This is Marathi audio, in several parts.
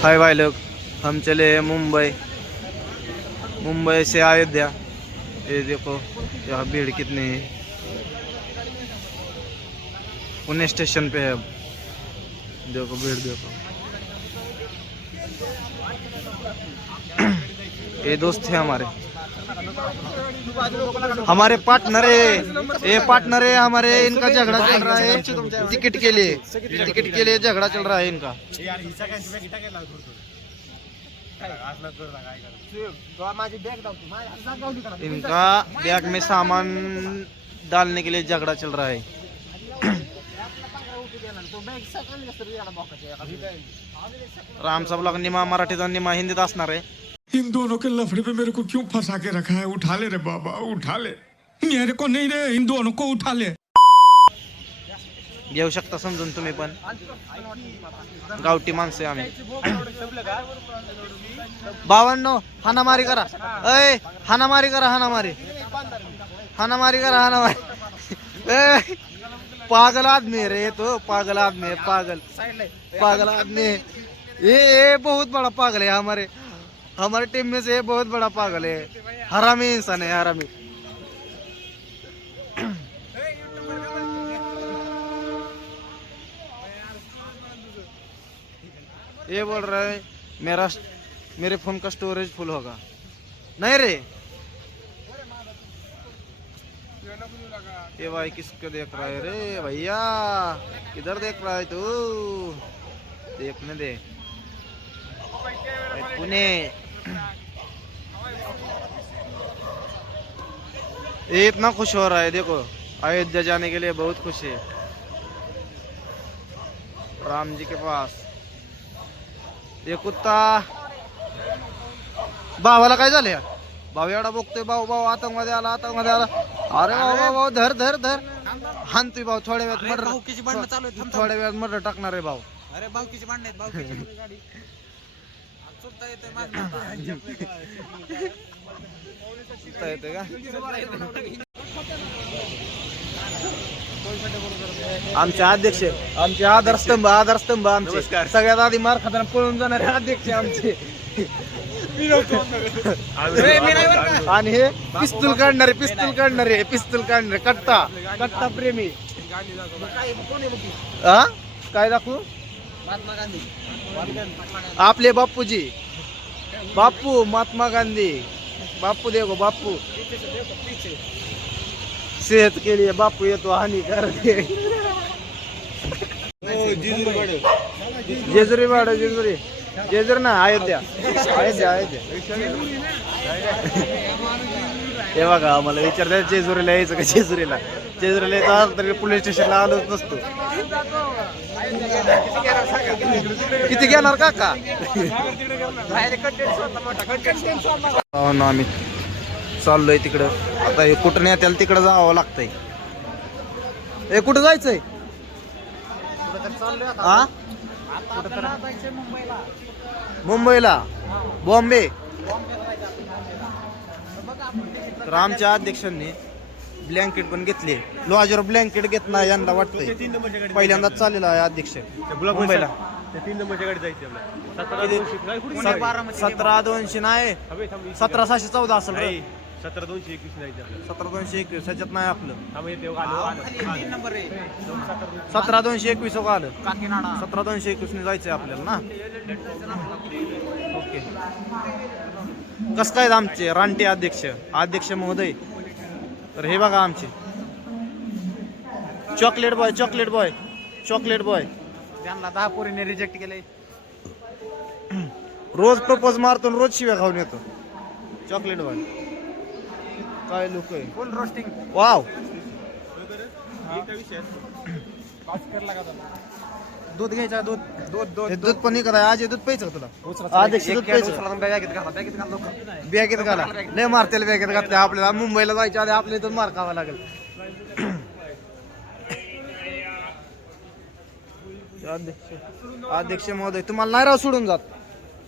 हाय भाई लोग, हम चले हैं मुंबई। मुंबई से अयोध्या। ये देखो यहाँ भीड़ कितनी है। पुणे स्टेशन पे है अब। देखो भीड़ देखो। ये दोस्त है हमारे पार्टनर है। ये पार्टनर है हमारे। इनका झगड़ा चल रहा है टिकट के लिए। टिकट के लिए झगड़ा चल रहा है इनका। इनका बैग में सामान डालने के लिए झगड़ा चल रहा है। राम सब लोग निमा मराठी निमा हिंदीत असणार आहे। इन दोनों के लफड़े पे मेरे को क्यों फंसा के रखा है? उठा ले रे बाबा, उठा ले। मेरे को नहीं रे, इन दोनों को उठा ले। घेऊ शकता समजून तुम्ही पण। गावठी माणसं आम्ही। बावन्नो हाणामारी करा। अय हाणामारी करा, हाणामारी हाणामारी करा, हाणामारी। पागल आदमी है रे तो, पागल आदमी है, पागल आदमी है। ये बहुत बड़ा पागल है। हमारे टीम में से बहुत बड़ा पागल है। हरामी इंसान है, हरामी। ये बोल रहा है मेरे फोन का स्टोरेज फुल होगा। नहीं रे, ये भाई किसको देख रहा है रे भैया? किधर देख रहा है तू? देखने दे। पुणे ये इतना खुश हो रहा है देखो। अयोध्या जाने के लिए बहुत खुश है। राम जी के पास। ये कुत्ता भावाला काय झाले? भाऊ एवढा बघतोय। भाऊ आतंकवादी आला, आतंकवादी आला। अरे भाऊ धर धर धर हानतोय भाऊ। थोड्या वेळात मर्डर, थोड्या वेळात मर्डर टाकणार आहे भाऊ। अरे भाऊकीची भांडण आहेत, भाऊकीची गाडी चुकता येते माझं। चुकता येते का? आमचे अध्यक्ष, आमचे आधारस्तंभ आमचे सगळ्यात आधी मार खाताना पळून जाणारे अध्यक्ष आमचे। आणि हे पिस्तूल काढणारे कट्टा प्रेमी। हा काय दाखवू? महात्मा गांधी, आपले बापूजी, बापू महात्मा गांधी। बापू देखो, बापू सेहत के लिए बापू ये तो हानिकारक है। जेजुरी ना अयोध्या। हे बघा आम्हाला विचारतात जेजुरीला यायचं का? जेजुरीला येतो तरी पोलीस स्टेशनला आलोच नसतो। किती घेणार काका? आम्ही चाललोय तिकडं। आता हे कुठं नाही, त्याला तिकडं जावं लागतंय। हे कुठं जायचंय? हा मुंबईला, बॉम्बे। तर आमच्या अध्यक्षांनी ब्लँकेट पण घेतले। लॉजर ब्लँकेट घेत नाही यंदा वाटतंय। पहिल्यांदाच चाललेला आहे अध्यक्ष मुंबईला। 3 नंबरच्या गाडी जायची 17,200 नाही, 17,614 असेल। 17,221 जायचं आपल्याला। 17,221 ह्याच्यात नाही आपलं। 3 नंबर आहे। 17,221 आलं। काकीनाडा 17,221 ने जायचंय आपल्याला ना। ओके, कस काय आमचे रानटे अध्यक्ष महोदय? तर हे बघा आमचे चॉकलेट बॉय। त्यांना 10 पोरीने रिजेक्ट केले। रोज प्रपोज मारतो, रोज शिव्या खाऊन येतो। चॉकलेट बॉय काय लोक आहे। फुल रोस्टिंग। वाव, दूध घ्यायचा, दूध पण हे करा। आज दूध प्यायचं का तुला? अध्यक्ष दूध प्यायचं? बॅगेत घाला। लय मारतेल बॅगेत घातले। आपल्याला मुंबईला जायच्या आधी आपल्या इथून मार खावा लागेल। अध्यक्ष महोदय, तुम्हाला नाही राव सोडून जात।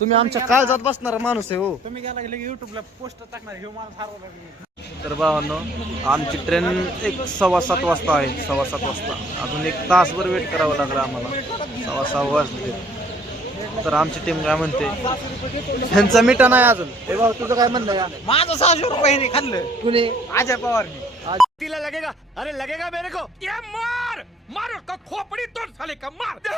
तुम्ही आमच्या काळजात बसणारा माणूस आहे हो। तुम्ही गेला की युट्यूबला पोस्ट टाकणार, हे मला हरवलं। तर भावांनो, आमची ट्रेन 6:15 वाजता आहे। 6:15 वाजता अजून 1 तासभर वेट करावं लागलं आम्हाला। 6:15 वाजले। तर आमची टीम काय म्हणते ह्यांचा मिठा नाही अजून. हे भाऊ तुझं काय म्हणणं या माझं 600 रुपयाने खाल्लं कुणी अजय पवारने. तिला लगेगा अरे लगेगा मेरे को ये मार मार उसका खोपड़ी तोड़ साले का मार क्या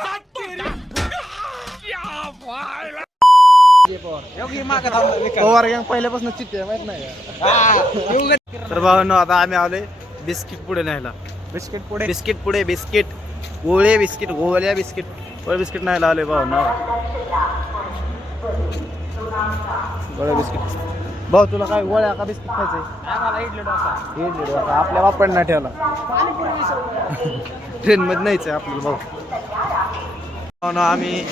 भाई योगी मागं थांबलं विकास. पवार गँग पहिल्यापासून चित्ते आहे, माहित नाही का? हा, एवढं तर भावांनो आता आम्ही आलोय बिस्किट पुढे न्यायला. बिस्किट पुढे बिस्किट पुढे बिस्किट गोळे बिस्किट गोळ्या बिस्किट गोळे बिस्किट न्यायला आलोय भावांनो. गोळ्या बिस्किट भाऊ तुला काय गोळ्या का बिस्किट खायचंय? आम्हाला इडली डोसा. इडली डोसा आपल्या बापांना नाही ठेवला. ट्रेन मध्ये न्यायचंय आपल्याला भाऊ. भावांनो आम्ही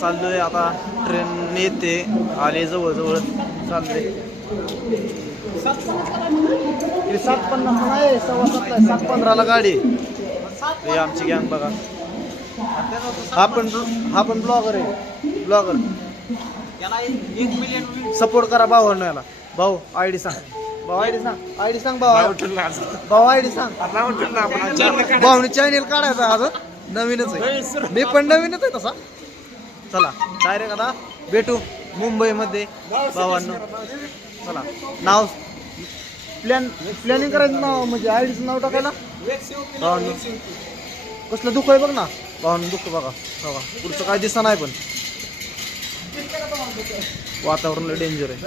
चाललोय आता. ट्रेन येते आले जवळ चाललोय. 7:50 नाही 7:15 7:15 गाडी. हे आमची गँग बघा. हा पण ब्लॉगर आहे ब्लॉगर. याला 1 मिलियन सपोर्ट करा भावांनो याला. भाऊ आयडी सांग. भाऊ आयडी सांग. आयडी सांग भाऊ. भाऊ आयडी सांग. भाऊने चॅनेल काढायचा अजून नवीनच आहे. मी पण नवीनच आहे तसा. चला डायरेक्ट आता भेटू मुंबईमध्ये भावांनो. चला नाव प्लॅनिंग करायचं नाव म्हणजे आयडीचं नाव टाकायला. भावांनो कसलं दुःख आहे बघ ना भावांनो. दुःख बघा बघा पुढचं काय दिसत नाही पण वातावरण डेंजर आहे.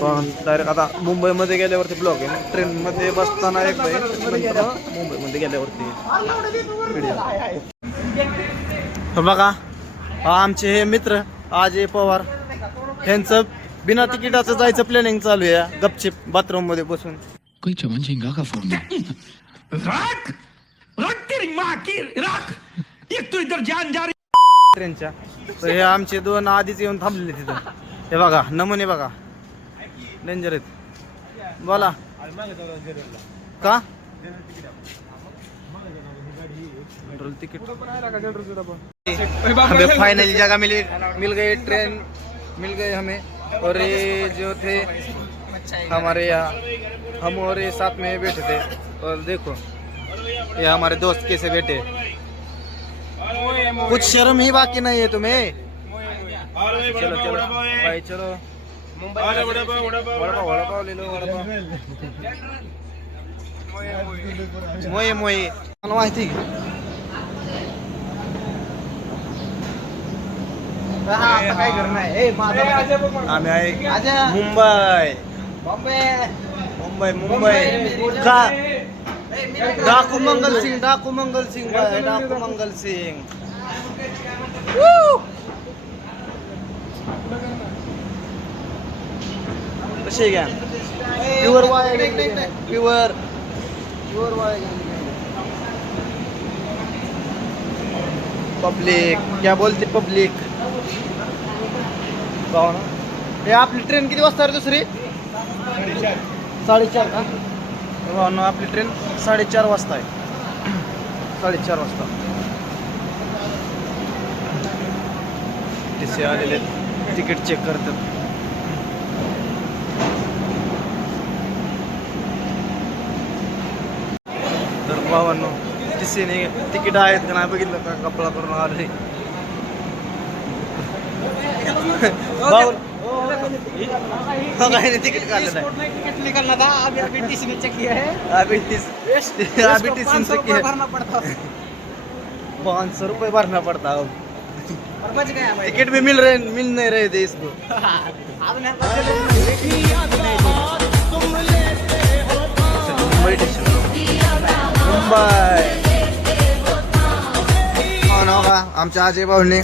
पण डायरेक्ट आता मुंबईमध्ये गेल्यावरती ब्लॉग आहे. ट्रेनमध्ये बसताना एक नंतर मुंबईमध्ये गेल्यावरती व्हिडिओ. बघा आमचे हे मित्र अजय पवार ह्यांचं बिना तिकिटाचं जायचं प्लॅनिंग चालू आहे. गपचिप बाथरूम मध्ये बसून. कोई चमन झिंगा का फोन रख रख तेरी माँ की रख एक तो इधर जान जा रही ट्रेनच्या. तर हे आमचे 2 आधीच येऊन थांबलेले तिथं. हे बघा नमुने बघा डेंजर आहेत. बोला का तिकीट हमें फाइनली जगह मिल गई. ट्रेन मिल गई हमें. और ये जो थे हमारे यहाँ हम और ये साथ में बैठे थे. और देखो ये हमारे दोस्त कैसे बैठे. कुछ शर्म ही बाकी नहीं है तुम्हें. चलो चलो भाई चलो वड़ा पाव ले लो. मोये मोये मला माहिती काय करणार. आम्ही आहे मुंबई मुंबई मुंबई का डाकू मंगल सिंग डाकू मंगल सिंग भाई डाकू मंगल सिंग. कसे घ्या प्युअर प्युअर पब्लिक क्या बोलते पब्लिक. ना हे आपली ट्रेन किती वाजता आहे दुसरी 4:30 का. भावना आपली ट्रेन 4:30 वाजता आहे. 4:30 वाजता टीसी आलेले तिकीट चेक करतात. तर भावांनो टीसीने तिकीट आहेत का नाही बघितलं का. कपडा करून आले भाऊ. तिकीट काढलं नाही. टिकट निकलना था. अभी टीसी ने चेक किया है. अभी टीसी से किया भरना पड़ता है. 500 रुपये भरना पड़ता है. और बच गया भाई. टिकट भी मिल नहीं रहे थे इसको. मुंबई स्टेशन मुंबई. हो ना का आमच्या अजय भाऊने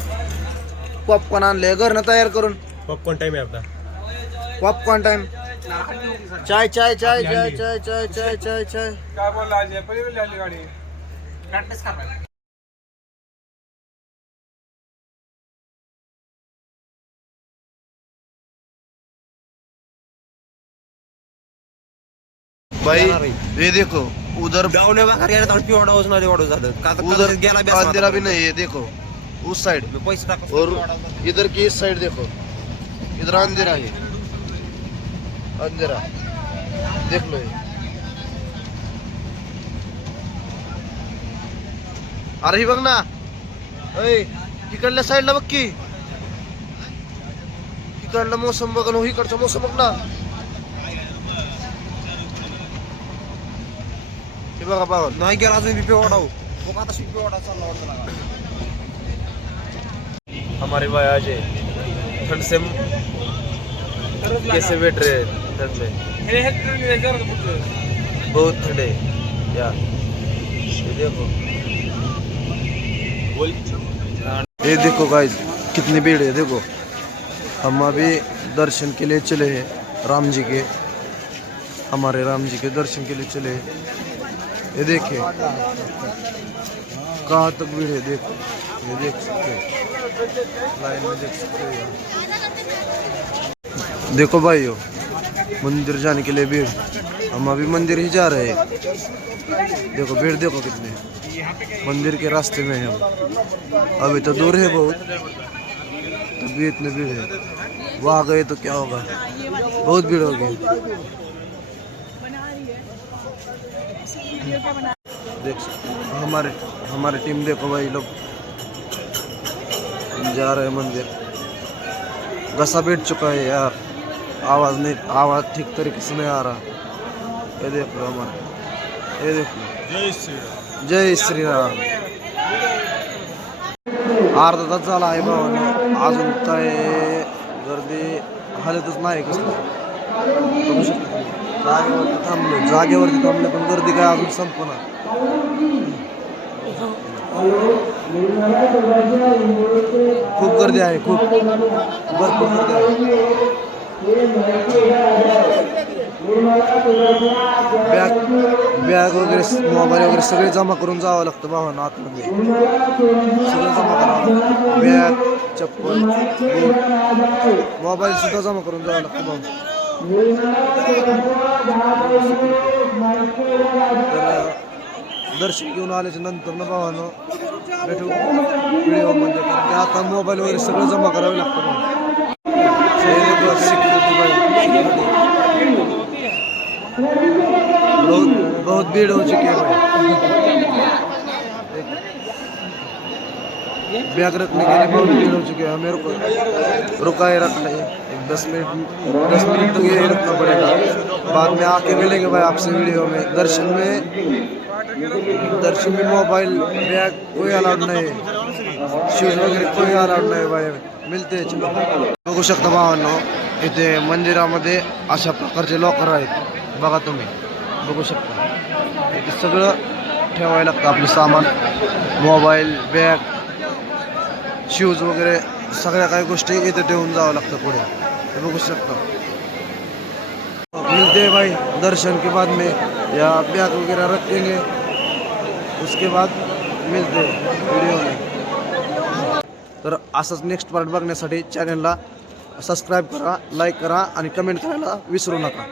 पॉपकॉर्न आणले घरनं तयार करून. पॉपकॉर्न टाइम है आपका. Popcorn time. चाय चाय चाय चाय चाय चाय चाय चाय चाय. काय बोलला अजय पहिले आली गाडी. प्रॅक्टिस करणार. भाई ये देखो उधर गावने बाहेर गेला तर पिवडा वजनारी वाढू झालं का उधर गेला अंधेरा भी नहीं है. देखो उस साइड पैसे टाका. और इधर की इस साइड देखो इधर अंधेरा है. अंधेरा देख लो ये. अरे ही बघ ना. इकडल्या साईडला बघ की, इकडला मोसम बघ ना, इकडचा मोसम बघ ना. हे बघा बघा. नाही गेला अजून पिपे वाढाव मग आता पिपे वाढा चालला वाटतं लागा. हमारे भाई आज ठंड से कैसे बैठ रहे हैं ठंड में. बहुत ठंड है यार. ये देखो. ये देखो गाइस कितनी भीड़ है. देखो हम अभी दर्शन के लिए चले हैं राम जी के, हमारे राम जी के दर्शन के लिए चले हैं. ये देखिए कहाँ तक भीड़ है. देखो ये देख सकते हो, लाइन में देख सकते हो यहाँ. देखो भाइयों मंदिर जाने के लिए भीड़. हम अभी मंदिर ही जा रहे हैं. देखो भीड़ देखो कितने, मंदिर के रास्ते में है हम. अभी तो दूर है बहुत, तो भी इतने भीड़ है. वहाँ गए तो क्या होगा, बहुत भीड़ होगी. देख सकते हो हमारे टीम. देखो भाई लोग जा रहे हैं मंदिर. गसा बैठ चुका है यार, आवाज ठीक तरीके से नहीं आ रहा. ये देख लो हमारा, ये देख लो. जय श्री राम. अर्धा तास झाला आहे भावानं, अजून काय गर्दी हालतच नाही कसलं. बघू शकतो जागेवरती थांबले पण गर्दी काय अजून संपणार. खूप गर्दी आहे, खूप भरपूर गर्दी आहे. बॅग वगैरे मोबाईल वगैरे सगळे जमा करून जावं लागतं भावानं आतमध्ये. सगळं जमा करावं लागतं, बॅग चप्पल बूट मोबाईल सुद्धा जमा करून जावं लागतं भाऊ. तर दर्शन घेऊन आल्याच्या नंतर ना भावानं भेटू व्हिडिओमध्ये, कारण की आता मोबाईल वगैरे सगळं जमा करावं लागतं भाऊ. बहुत भीड़ हो चुकी है भाई. बैग रखने के लिए बहुत भीड़ हो चुकी है. मेरे को रुका है रखना है 10 मिनट तक ये रखना पड़ेगा. बाद में आके मिलेंगे भाई आपसे वीडियो में. दर्शन में मोबाइल बैग कोई अलाउड नहीं है, शूज वगैरे कोई अलाउड नाही भाई. मिळते. बघू शकता भावांनो इथे मंदिरामध्ये अशा प्रकारचे लॉकर आहेत बघा तुम्ही. बघू शकता इथे सगळं ठेवायला लागतं आपलं सामान, मोबाईल बॅग शूज वगैरे सगळ्या काही गोष्टी इथे ठेवून जावं लागतं पुढे. हे बघू शकता. मिलते भाई दर्शन के बाद में, या बैग वगैरह रखेंगे उसके बाद मिलते व्हिडिओ में. तर असंच नेक्स्ट पार्ट बघण्यासाठी चॅनलला सबस्क्राईब करा, लाईक करा आणि कमेंट करायला विसरू नका.